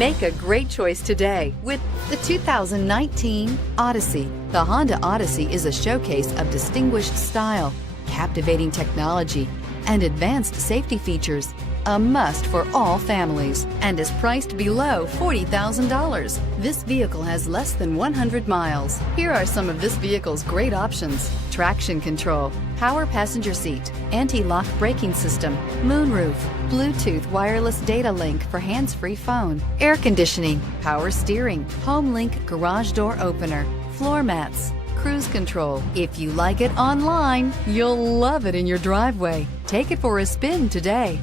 Make a great choice today with the 2019 Odyssey. The Honda Odyssey is a showcase of distinguished style, captivating technology, and advanced safety features. A must for all families and is priced below $40,000. This vehicle has less than 100 miles. Here are some of this vehicle's great options: traction control, power passenger seat, anti-lock braking system, moonroof, Bluetooth wireless data link for hands-free phone, air conditioning, power steering, home link garage door opener, floor mats, cruise control. If you like it online, you'll love it in your driveway. Take it for a spin today.